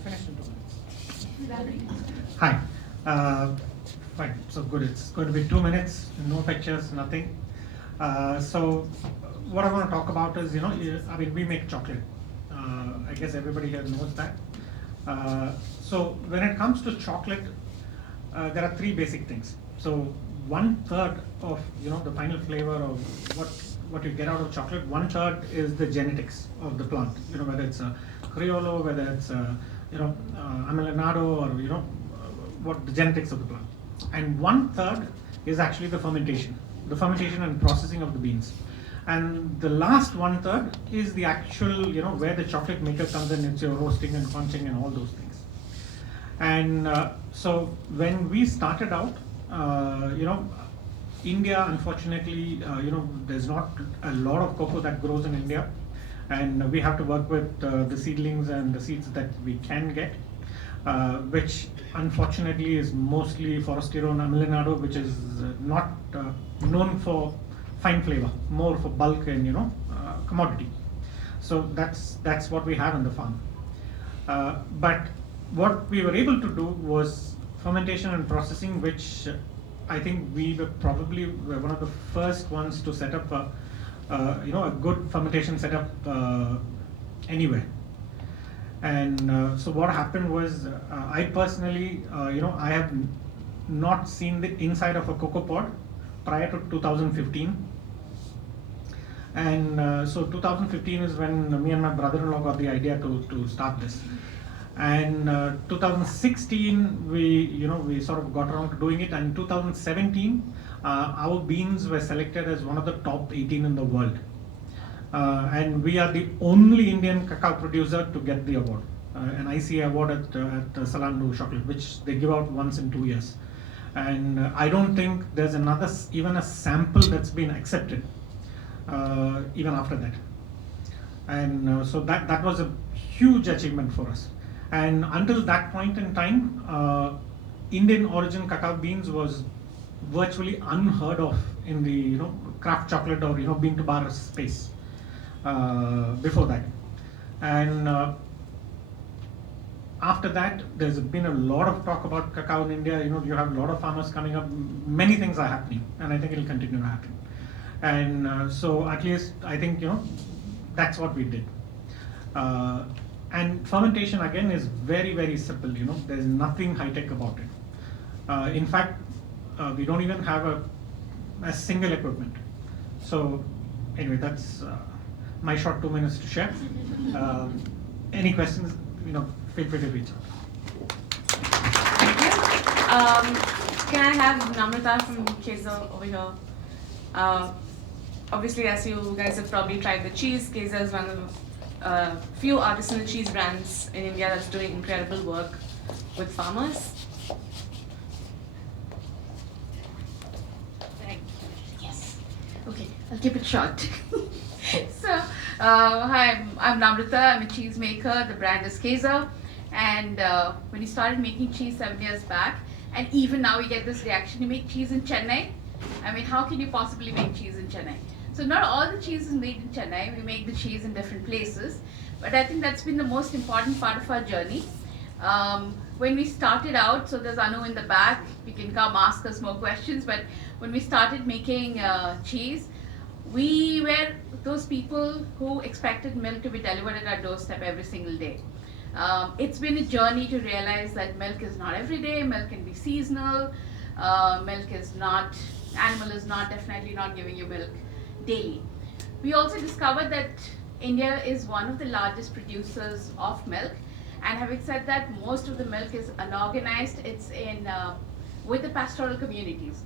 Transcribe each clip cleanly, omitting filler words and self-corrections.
finish in 2 minutes. Hi. Fine. So good. It's going to be 2 minutes. No pictures. Nothing. So what I want to talk about is, I mean, we make chocolate. I guess everybody here knows that. So when it comes to chocolate, there are three basic things. So 1/3 of the final flavor of what you get out of chocolate, 1/3 is the genetics of the plant. Whether it's a Criollo, whether it's a Amelinado, or what the genetics of the plant. And 1/3 is actually the fermentation and processing of the beans. And the last 1/3 is the actual, where the chocolate maker comes in. It's your roasting and conching and all those things. And so when we started out, India, unfortunately, there's not a lot of cocoa that grows in India, and we have to work with the seedlings and the seeds that we can get, which unfortunately is mostly Forastero and Amelinado, which is not known for fine flavor, more for bulk and commodity. So that's what we have on the farm. But what we were able to do was fermentation and processing, which I think we were probably one of the first ones to set up a good fermentation setup anywhere. And so what happened was, I personally, I have not seen the inside of a cocoa pod prior to 2015. And so 2015 is when me and my brother-in-law got the idea to start this. And 2016 we sort of got around to doing it, and in 2017 our beans were selected as one of the top 18 in the world, and we are the only Indian cacao producer to get the award, an ICA award at Salandu Chocolate, which they give out once in 2 years. And I don't think there's even a sample that's been accepted even after that. And so that was a huge achievement for us. And until that point in time, Indian origin cacao beans was virtually unheard of in the craft chocolate or bean to bar space before that. And after that, there's been a lot of talk about cacao in India. You have a lot of farmers coming up. Many things are happening, and I think it'll continue to happen. And so at least I think that's what we did. And fermentation again is very, very simple. There's nothing high tech about it. In fact, we don't even have a single equipment. So anyway, that's my short 2 minutes to share. Any questions? Feel free to reach out. Thank you. Can I have Namrata from Kase over here? Obviously, as you guys have probably tried the cheese, Kase is one of few artisanal cheese brands in India that's doing incredible work with farmers. Thank you. Yes. Okay, I'll keep it short. So, hi, I'm Namrata. I'm a cheese maker. The brand is Kase. And when you started making cheese 7 years back, and even now we get this reaction, you make cheese in Chennai. I mean, how can you possibly make cheese in Chennai? So not all the cheese is made in Chennai. We make the cheese in different places. But I think that's been the most important part of our journey. When we started out, so there's Anu in the back, you can come ask us more questions, but when we started making cheese, we were those people who expected milk to be delivered at our doorstep every single day. It's been a journey to realize that milk is not every day, milk can be seasonal, animal is definitely not giving you milk daily. We also discovered that India is one of the largest producers of milk, and having said that, most of the milk is unorganized. It's in with the pastoral communities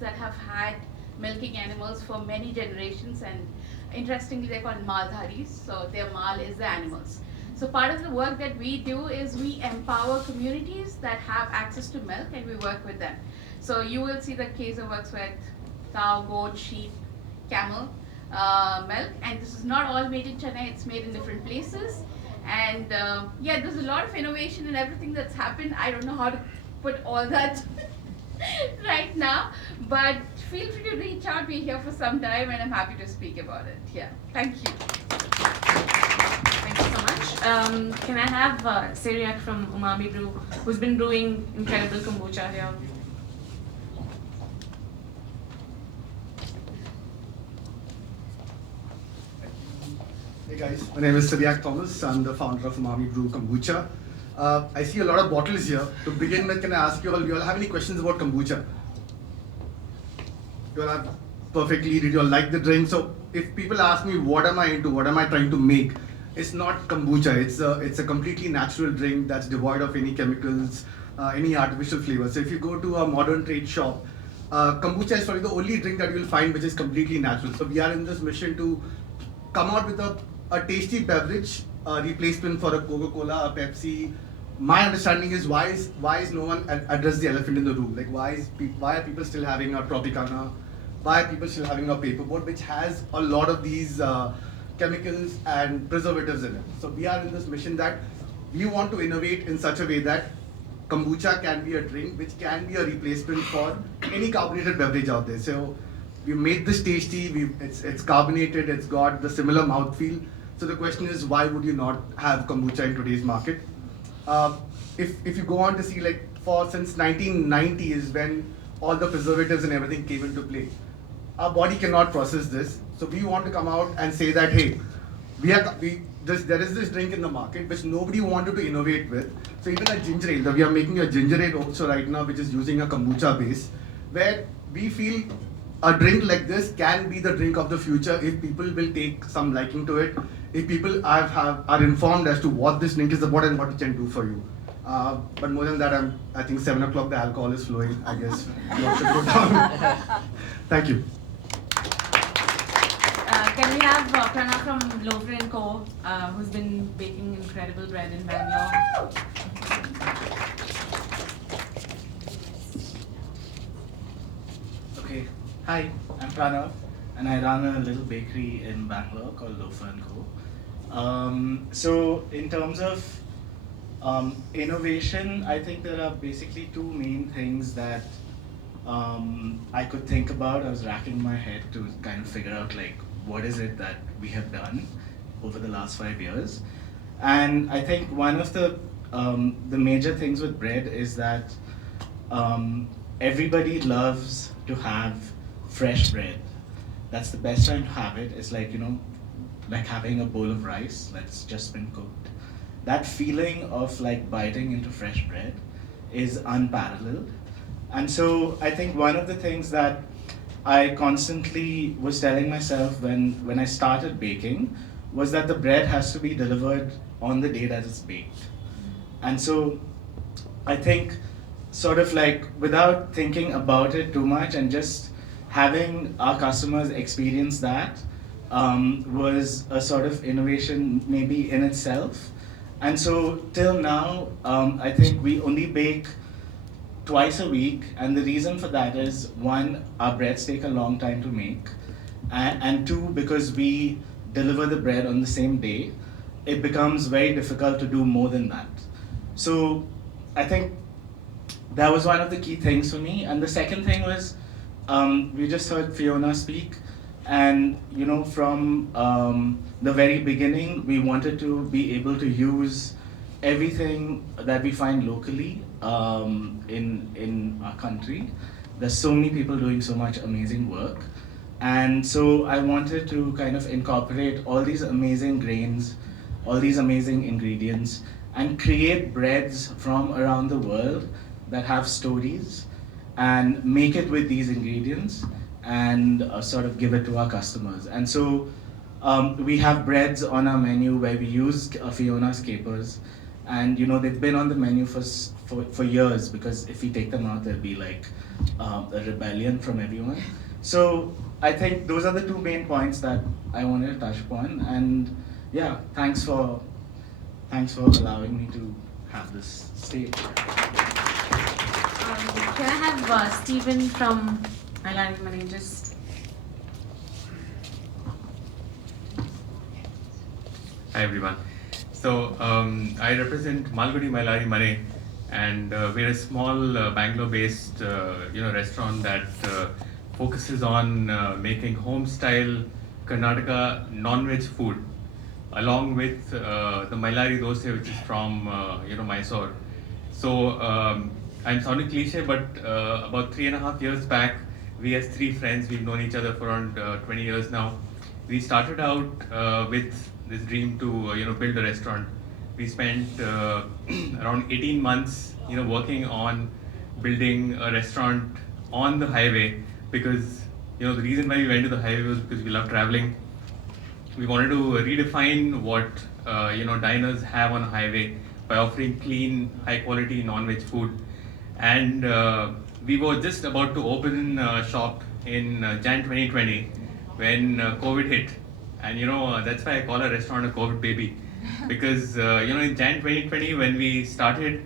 that have had milking animals for many generations, and interestingly they're called Maldharis, so their mal is the animals. So part of the work that we do is we empower communities that have access to milk, and we work with them. So you will see that Kase works with cow, goat, sheep, camel milk, and this is not all made in Chennai, it's made in different places. And yeah, there's a lot of innovation in everything that's happened. I don't know how to put all that right now, but feel free to reach out. We're here for some time and I'm happy to speak about it. Yeah, thank you. Thank you so much. Can I have Cyriac from Umami Brew, who's been brewing incredible kombucha here? Hey guys, my name is Cyriac Thomas. I'm the founder of Umami Brew Kombucha. I see a lot of bottles here. To begin with, can I ask you all, do you all have any questions about kombucha? You all have perfectly, did you all like the drink? So if people ask me what am I into, what am I trying to make, it's not kombucha. It's a completely natural drink that's devoid of any chemicals, any artificial flavors. So if you go to a modern trade shop, kombucha is probably the only drink that you'll find which is completely natural. So we are in this mission to come out with a tasty beverage, replacement for a Coca-Cola, a Pepsi. My understanding is why is no one addressed the elephant in the room? Like why are people still having a Tropicana? Why are people still having a paperboard which has a lot of these chemicals and preservatives in it? So we are in this mission that we want to innovate in such a way that kombucha can be a drink which can be a replacement for any carbonated beverage out there. So we made this tasty, it's carbonated, it's got the similar mouthfeel. So the question is, why would you not have kombucha in today's market? If you go on to see, like, since 1990 is when all the preservatives and everything came into play. Our body cannot process this, so we want to come out and say that, hey, there is this drink in the market which nobody wanted to innovate with. So even a ginger ale, we are making a ginger ale also right now, which is using a kombucha base, where we feel a drink like this can be the drink of the future if people will take some liking to it, if people are informed as to what this drink is about and what it can do for you. But more than that, I think 7 o'clock the alcohol is flowing. I guess you all should go down. Thank you. Can we have Pranav from Loafer & Co., who's been baking incredible bread in Bangalore? Okay, hi, I'm Pranav, and I run a little bakery in Bangalore called Loafer & Co. So in terms of innovation, I think there are basically two main things that I could think about. I was racking my head to kind of figure out, like, what is it that we have done over the last 5 years. And I think one of the major things with bread is that everybody loves to have fresh bread. That's the best time to have it. It's like, like having a bowl of rice that's just been cooked. That feeling of like biting into fresh bread is unparalleled. And so I think one of the things that I constantly was telling myself when I started baking was that the bread has to be delivered on the day that it's baked. And so I think sort of like without thinking about it too much and just having our customers experience that was a sort of innovation maybe in itself. And so till now, I think we only bake twice a week, and the reason for that is, one, our breads take a long time to make, and two, because we deliver the bread on the same day, it becomes very difficult to do more than that. So I think that was one of the key things for me. And the second thing was, we just heard Fiona speak, and from the very beginning, we wanted to be able to use everything that we find locally in our country. There's so many people doing so much amazing work, and so I wanted to kind of incorporate all these amazing grains, all these amazing ingredients, and create breads from around the world that have stories, and make it with these ingredients and sort of give it to our customers. And so we have breads on our menu where we use Fiona's capers, and they've been on the menu for years, because if we take them out, there'll be like a rebellion from everyone. So I think those are the two main points that I wanted to touch upon. And yeah, thanks for allowing me to have this stage. Can I have Stephen from Mylari Managers? Hi everyone. So I represent Malgudi Mylari Mane, and we're a small Bangalore-based restaurant that focuses on making home-style Karnataka non-veg food. along with the Mylari dosa, which is from Mysore. So I'm sounding cliche, but about 3.5 years back, we as three friends, we've known each other for around 20 years now. We started out with this dream to build a restaurant. We spent around 18 months working on building a restaurant on the highway, because the reason why we went to the highway was because we love traveling. We wanted to redefine what diners have on a highway by offering clean, high quality non-veg food. And we were just about to open a shop in Jan 2020 when COVID hit. And that's why I call our restaurant a COVID baby, because in Jan 2020 when we started,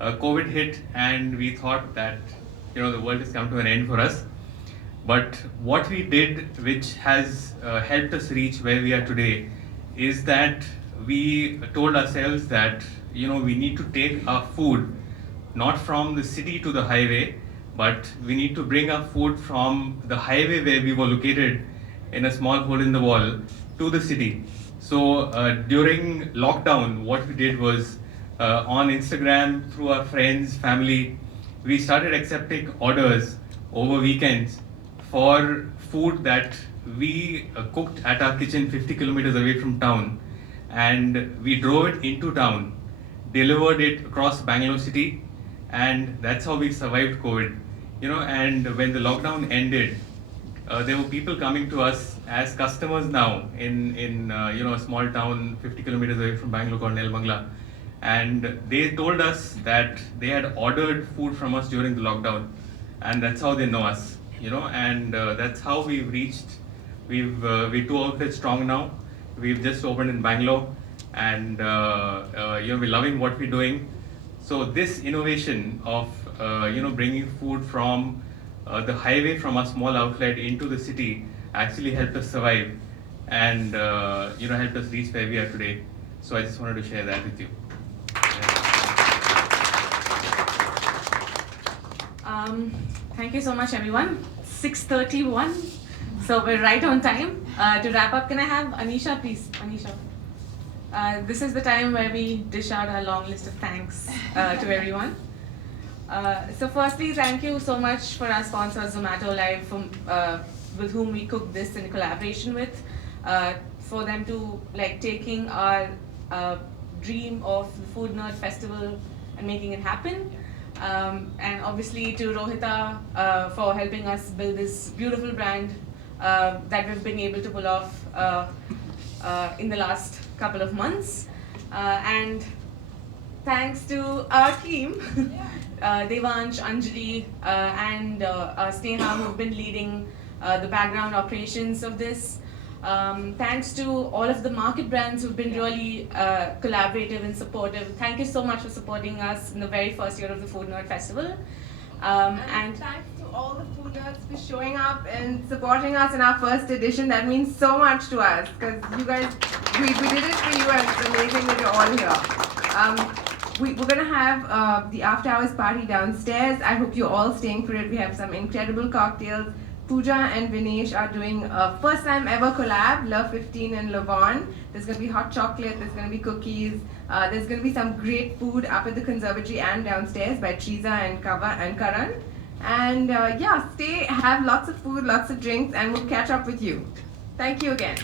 COVID hit and we thought that the world has come to an end for us. But what we did, which has helped us reach where we are today, is that we told ourselves that we need to take our food not from the city to the highway, but we need to bring our food from the highway where we were located in a small hole in the wall to the city. So during lockdown, what we did was on Instagram, through our friends, family, we started accepting orders over weekends for food that we cooked at our kitchen 50 kilometers away from town, and we drove it into town, delivered it across Bangalore city, and that's how we survived COVID. And when the lockdown ended, there were people coming to us as customers now in a small town 50 kilometers away from Bangalore called Nelmangla, and they told us that they had ordered food from us during the lockdown, and that's how they know us. And that's how we've reached. We're 2 outlets strong now. We've just opened in Bangalore, and we're loving what we're doing. So this innovation of bringing food from the highway from a small outlet into the city actually helped us survive, and helped us reach where we are today. So I just wanted to share that with you. Thank you so much, everyone. 6:31, so we're right on time. To wrap up, can I have Anisha, please? Anisha. This is the time where we dish out our long list of thanks to everyone. So firstly, thank you so much for our sponsors, Zomato Live, with whom we cooked this in collaboration with, for them to taking our dream of the Food Nerd Festival and making it happen. And obviously to Rohita for helping us build this beautiful brand that we've been able to pull off in the last couple of months. And thanks to our team, Devansh, Anjali, and Sneha, who've been leading the background operations of this. Thanks to all of the market brands who've been really collaborative and supportive. Thank you so much for supporting us in the very first year of the Food Nerd Festival. And thanks to all the food nerds for showing up and supporting us in our first edition. That means so much to us, because you guys, we did it for you, and it's amazing that you're all here. We're going to have the after hours party downstairs. I hope you're all staying for it. We have some incredible cocktails. Pooja and Vinesh are doing a first time ever collab, Love 15 and Lavon. There's going to be hot chocolate, there's going to be cookies, there's going to be some great food up at the conservatory and downstairs by Chiza and Karan. And yeah, stay, have lots of food, lots of drinks, and we'll catch up with you. Thank you again.